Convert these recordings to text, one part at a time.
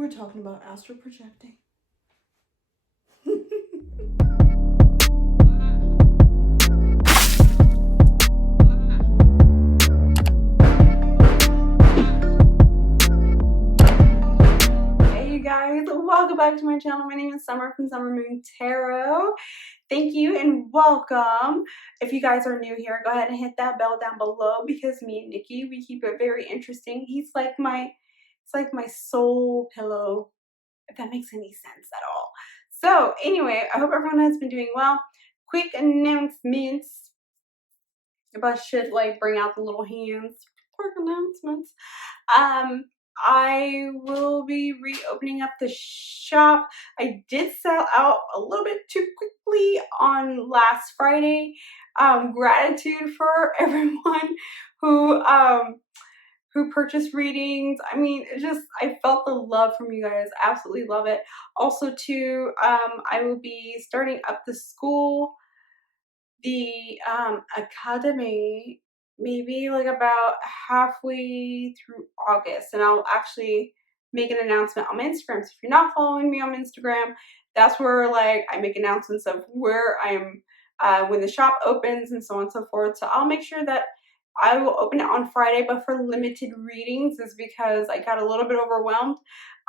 We're talking about astral projecting. Hey you guys, welcome back to my channel. My name is Summer from Summer Moon Tarot. Thank you and welcome. If you guys are new here, go ahead and hit that bell down below because me and Nikki, we keep it very interesting. It's like my soul pillow, if that makes any sense at all. So anyway, I hope everyone has been doing well. Quick announcements. If I should like bring out the little hands. Quick announcements. I will be reopening up the shop. I did sell out a little bit too quickly on last Friday. Gratitude for everyone who purchased readings. I mean, I felt the love from you guys. Absolutely love it. Also too, I will be starting up the school, the academy, maybe like about halfway through August, and I'll actually make an announcement on my Instagram. So if you're not following me on Instagram, that's where like I make announcements of where I am when the shop opens and so on and so forth. So I'll make sure that I will open it on Friday, but for limited readings is because I got a little bit overwhelmed.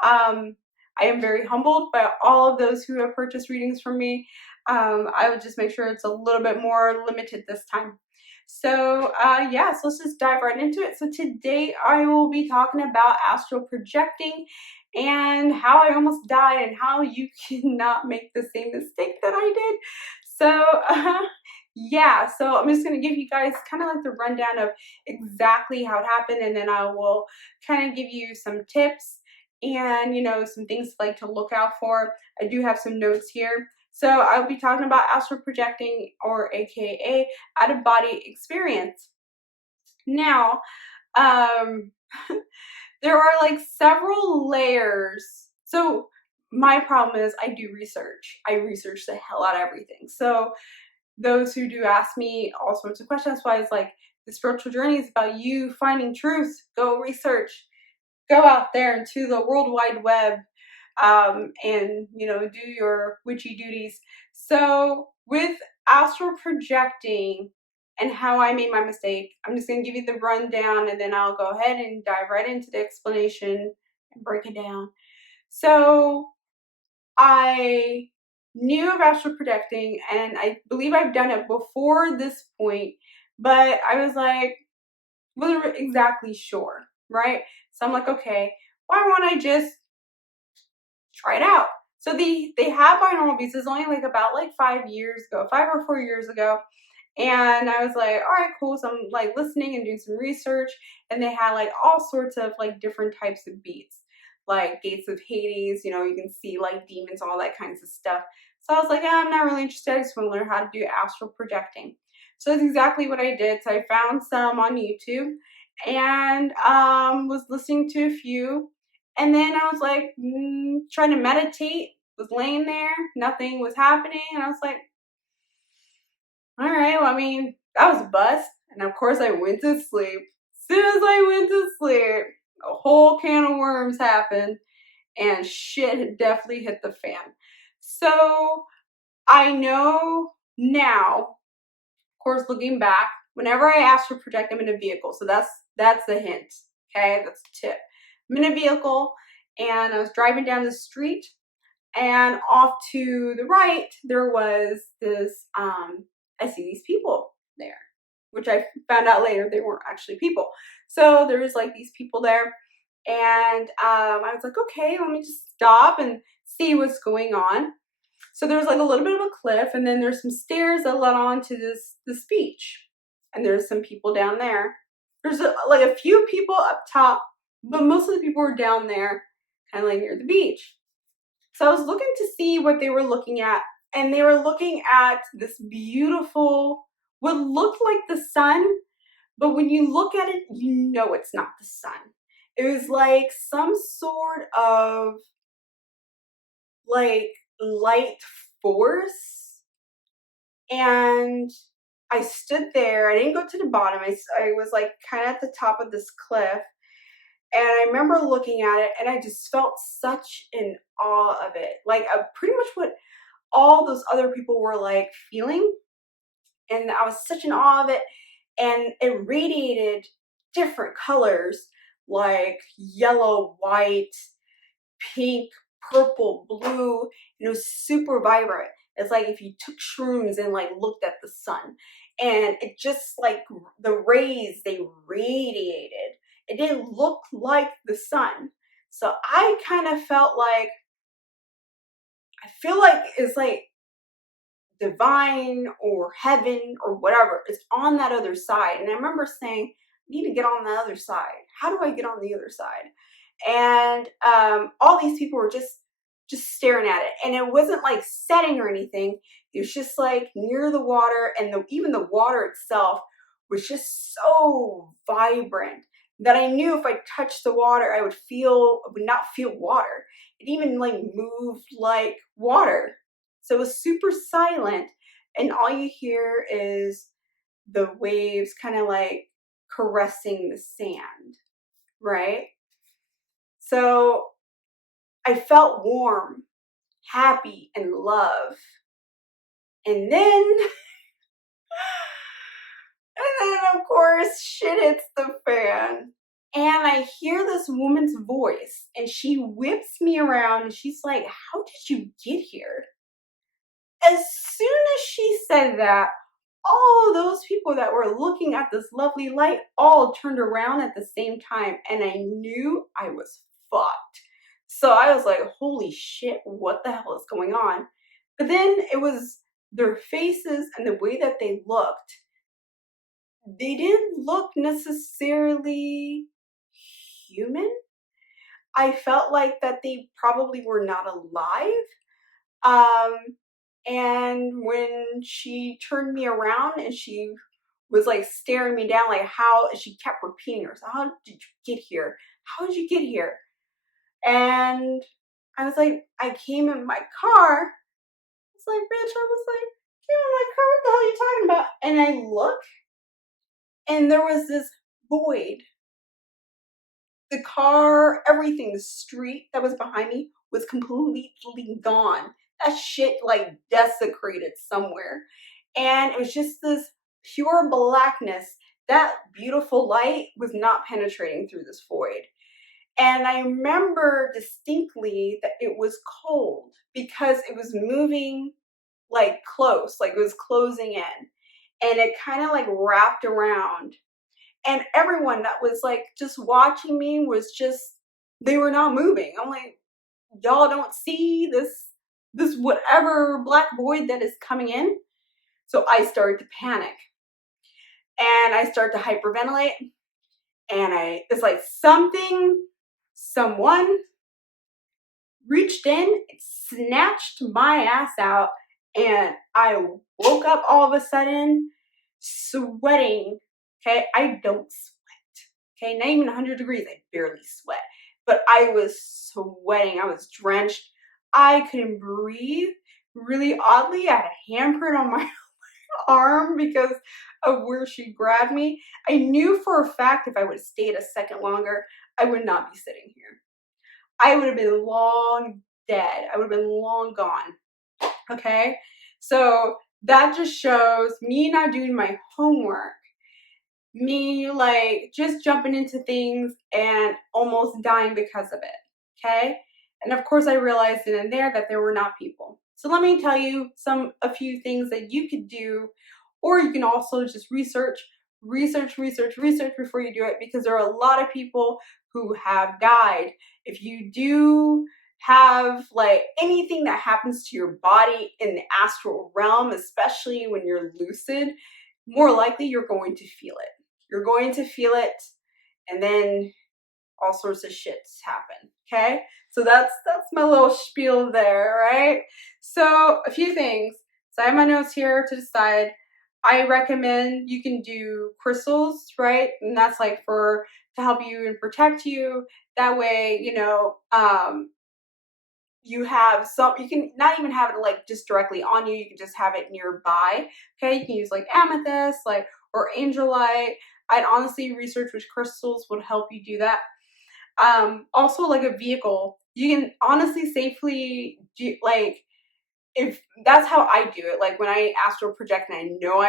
I am very humbled by all of those who have purchased readings from me. I would just make sure it's a little bit more limited this time. So yeah, so let's just dive right into it. So today I will be talking about astral projecting and how I almost died and how you cannot make the same mistake that I did. So yeah, so I'm just going to give you guys kind of like the rundown of exactly how it happened, and then I will kind of give you some tips and, you know, some things like to look out for. I do have some notes here. So I'll be talking about astral projecting, or AKA out of body experience. Now, there are like several layers. So my problem is I do research. I research the hell out of everything. So those who do ask me all sorts of questions, that's why it's like the spiritual journey is about you finding truth. Go research. Go out there into the World Wide Web, and, you know, do your witchy duties. So with astral projecting and how I made my mistake, I'm just going to give you the rundown, and then I'll go ahead and dive right into the explanation and break it down. So I knew of astral projecting, and I believe I've done it before this point, but I was like, wasn't exactly sure, right? So I'm like, okay, why won't I just try it out? So they have binaural beats. It's only like about like 5 years ago, 5 or 4 years ago. And I was like, all right, cool. So I'm like listening and doing some research, and they had like all sorts of like different types of beats, like Gates of Hades, you know, you can see like demons, all that kinds of stuff. So I was like, I'm not really interested. I just want to learn how to do astral projecting. So that's exactly what I did. So I found some on YouTube and was listening to a few. And then I was like, trying to meditate, was laying there, nothing was happening. And I was like, all right, well, I mean, that was a bust. And of course, I went to sleep. As soon as I went to sleep, a whole can of worms happened, and shit had definitely hit the fan. So I know now, of course, looking back, whenever I astral project, I'm in a vehicle. So that's the hint. Okay, that's the tip. I'm in a vehicle, and I was driving down the street, and off to the right there was this I see these people there, which I found out later they weren't actually people. So there was like these people there, and I was like, okay, let me just stop and see what's going on. So there's like a little bit of a cliff, and then there's some stairs that led on to this beach, and there's some people down there. There's like a few people up top, but most of the people were down there, kind of like near the beach. So I was looking to see what they were looking at, and they were looking at this beautiful, what looked like the sun, but when you look at it, you know it's not the sun. It was like some sort of like light force, and I stood there. I didn't go to the bottom. I was like kind of at the top of this cliff, And I remember looking at it and I just felt such in awe of it. Like pretty much what all those other people were like feeling. And I was such in awe of it. And it radiated different colors like yellow, white, pink, purple, blue. It was super vibrant. It's like if you took shrooms and like looked at the sun, and it just like the rays, they radiated. It didn't look like the sun. So I kind of felt like, I feel like it's like divine or heaven or whatever is on that other side. And I remember saying, I need to get on the other side. How do I get on the other side? And all these people were just staring at it, and it wasn't like setting or anything. It was just like near the water, and even the water itself was just so vibrant that I knew if I touched the water, I would not feel water. It even like moved like water. So it was super silent, and all you hear is the waves kind of like caressing the sand, right? So I felt warm, happy, and love. And then, of course, shit hits the fan. And I hear this woman's voice, and she whips me around, and she's like, how did you get here? As soon as she said that, all those people that were looking at this lovely light all turned around at the same time, and I knew I was fucked. So I was like, holy shit, what the hell is going on? But then it was their faces and the way that they looked. They didn't look necessarily human. I felt like that they probably were not alive. Um, and when she turned me around and she was like staring me down, like she kept repeating herself, how did you get here? How did you get here? And I was like, I came in my car. It's like, bitch, I was like, came in my car, what the hell are you talking about? And I look, and there was this void. The car, everything, the street that was behind me was completely gone. That shit like desecrated somewhere. And it was just this pure blackness. That beautiful light was not penetrating through this void. And I remember distinctly that it was cold because it was moving like close, like it was closing in. And it kind of like wrapped around. And everyone that was like just watching me was just, they were not moving. I'm like, y'all don't see this whatever black void that is coming in? So I started to panic. And I started to hyperventilate. And it's like someone reached in, snatched my ass out, and I woke up all of a sudden sweating. Okay, I don't sweat. Okay, not even 100 degrees, I barely sweat. But I was sweating, I was drenched. I couldn't breathe. Really oddly, I had a handprint on my arm because of where she grabbed me. I knew for a fact if I would have stayed a second longer, I would not be sitting here. I would have been long dead. I would have been long gone. Okay? So that just shows me not doing my homework. Me like just jumping into things and almost dying because of it. Okay? And of course I realized then and there that there were not people. So let me tell you a few things that you could do, or you can also just research before you do it, because there are a lot of people who have died. If you do have like anything that happens to your body in the astral realm, especially when you're lucid, more likely you're going to feel it. You're going to feel it, and then all sorts of shits happen. Okay, so that's my little spiel there, right? So a few things. So I have my notes here to decide. I recommend you can do crystals, right? And that's like to help you and protect you. That way, you have you can not even have it like just directly on you. You can just have it nearby. Okay, you can use like amethyst, or angelite. I'd honestly research which crystals would help you do that. Also, like a vehicle, you can honestly safely do, like, if that's how I do it. Like when I astral project and I know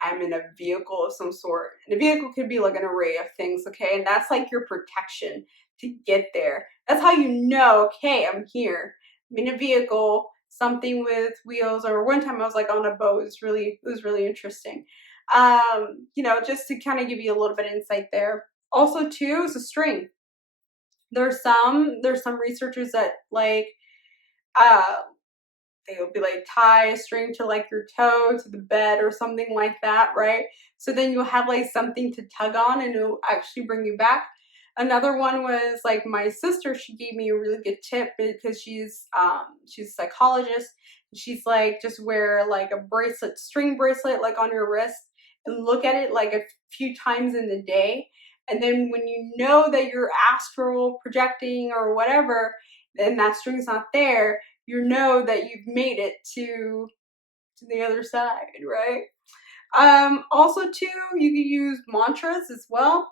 I'm in a vehicle of some sort. And a vehicle could be like an array of things, okay? And that's like your protection to get there. That's how you know, okay, I'm here. I'm in a vehicle, something with wheels, or one time I was like on a boat. It was really interesting. Just to kind of give you a little bit of insight there. Also, too, is a string. There's some researchers that like uh they'll be like tie a string to like your toe to the bed or something like that, right? So then you'll have like something to tug on and it'll actually bring you back. Another one was like my sister, she gave me a really good tip because she's a psychologist. She's like, just wear like a bracelet, string bracelet, like on your wrist, and look at it like a few times in the day. And then when you know that you're astral projecting or whatever, and that string's not there, you know that you've made it to the other side, right? Also, too, you can use mantras as well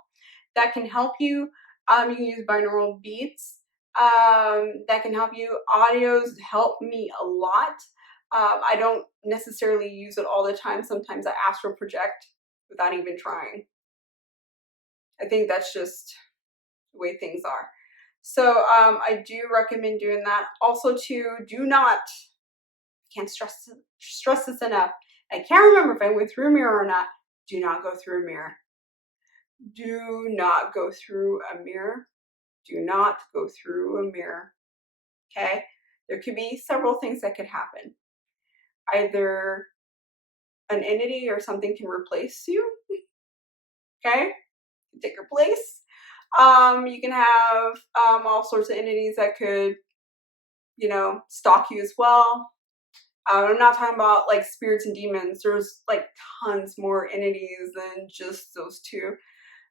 that can help you. You can use binaural beats that can help you. Audios help me a lot. I don't necessarily use it all the time. Sometimes I astral project without even trying. I think that's just the way things are. So I do recommend doing that. Also, too, do not, can't stress this enough. I can't remember if I went through a mirror or not. Do not go through a mirror. Do not go through a mirror. Do not go through a mirror. Okay? There could be several things that could happen. Either an entity or something can replace you. Okay? Take your place. You can have all sorts of entities that could, stalk you as well. I'm not talking about like spirits and demons. There's like tons more entities than just those two.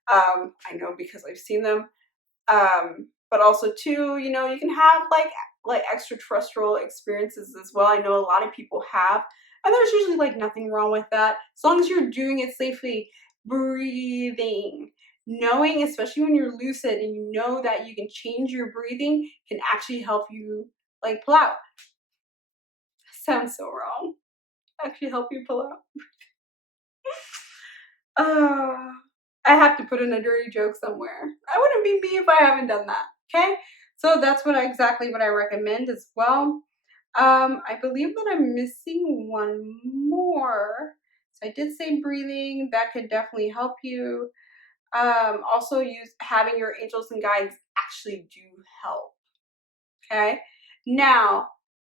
I know because I've seen them. But also too, you can have like extraterrestrial experiences as well. I know a lot of people have, and there's usually like nothing wrong with that as long as you're doing it safely. Breathing, knowing, especially when you're lucid and you know that you can change your breathing, can actually help you like pull out. Sounds so wrong. Actually help you pull out. I have to put in a dirty joke somewhere. I wouldn't be me if I haven't done that. Okay, so that's exactly what I recommend as well. I believe that I'm missing one more. So I did say breathing. That could definitely help you. Also, having your angels and guides actually do help. Okay, now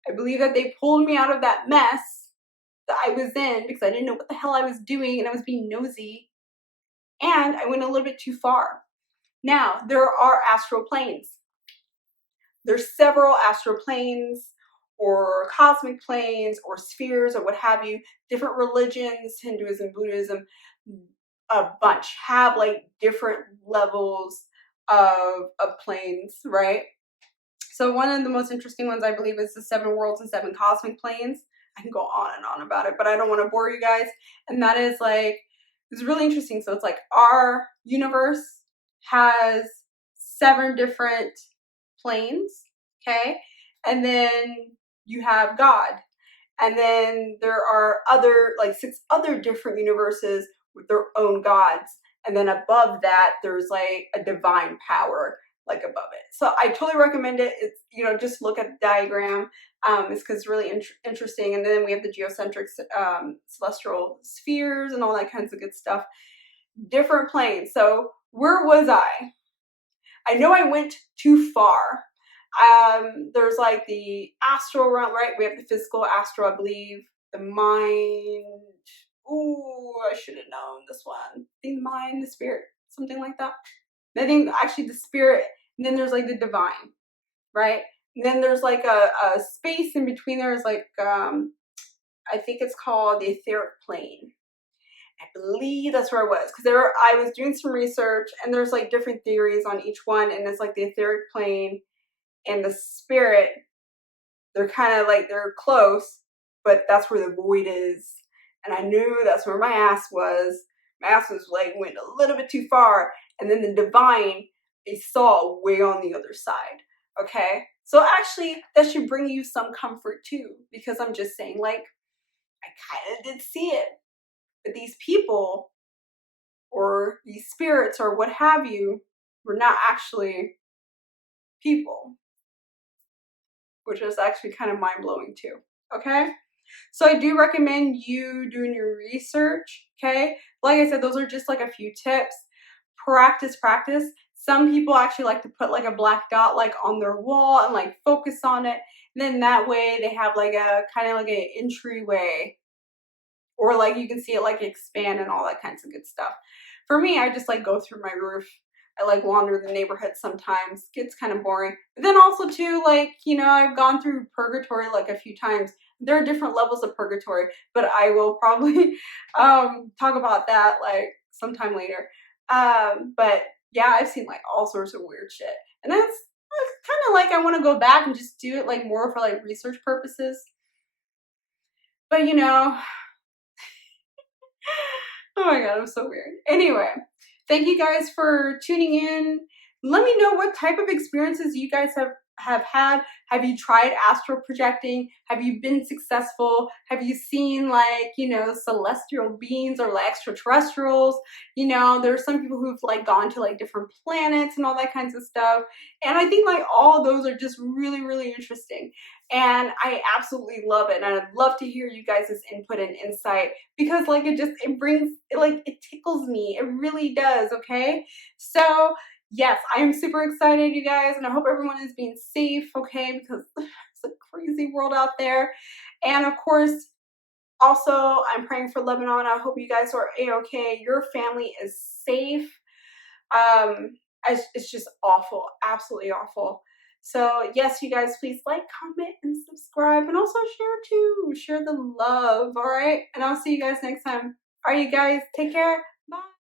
I believe that they pulled me out of that mess that I was in because I didn't know what the hell I was doing and I was being nosy, and I went a little bit too far. Now, there are astral planes. There's several astral planes or cosmic planes or spheres or what have you. Different religions, Hinduism, Buddhism, a bunch have like different levels of planes, right? So one of the most interesting ones I believe is the 7 worlds and 7 cosmic planes. I can go on and on about it, but I don't want to bore you guys. And that is like, it's really interesting. So it's like our universe has 7 different planes, okay? And then you have God. And then there are like 6 other different universes with their own gods. And then above that, there's like a divine power like above it. So I totally recommend it. It's, just look at the diagram. It's because it's really interesting. And then we have the geocentric celestial spheres and all that kinds of good stuff. Different planes. So where was I? I know I went too far. There's like the astral realm, right? We have the physical astral, I believe, the mind. Ooh, I should have known this one. The mind, the spirit, something like that. I think actually the spirit, and then there's like the divine, right? And then there's like a space in between. There's like I think it's called the etheric plane. I believe that's where it was because I was doing some research and there's like different theories on each one, and it's like the etheric plane and the spirit. They're kind of like they're close, but that's where the void is, and I knew that's where my ass was. My ass was like went a little bit too far, and then the divine a saw way on the other side. Okay, so actually that should bring you some comfort too, because I'm just saying, like, I kind of did see it, but these people or these spirits or what have you were not actually people, which is actually kind of mind-blowing too. Okay, so I do recommend you doing your research. Okay, like I said, those are just like a few tips. Practice. Some people actually like to put like a black dot like on their wall and like focus on it, and then that way they have like a kind of like an entryway, or like you can see it like expand and all that kinds of good stuff. For me, I just like go through my roof. I like wander the neighborhood sometimes. Gets kind of boring. But then also too, like, you know, I've gone through purgatory like a few times. There are different levels of purgatory, but I will probably talk about that like sometime later. But yeah, I've seen like all sorts of weird shit. And that's kind of like I want to go back and just do it like more for like research purposes. But you know, oh my god, I'm so weird. Anyway, thank you guys for tuning in. Let me know what type of experiences you guys have had. Have you tried astral projecting? Have you been successful? Have you seen like, you know, celestial beings or like extraterrestrials? You know, there's some people who've like gone to like different planets and all that kinds of stuff. And I think like all those are just really, really interesting. And I absolutely love it. And I'd love to hear you guys' input and insight, because like it brings it, like it tickles me. It really does. Okay. So yes, I'm super excited, you guys, and I hope everyone is being safe, okay, because it's a crazy world out there. And of course, also, I'm praying for Lebanon. I hope you guys are a-okay. Your family is safe. It's just awful, absolutely awful. So yes, you guys, please like, comment, and subscribe, and also share too. Share the love, all right? And I'll see you guys next time. All right, you guys, take care. Bye.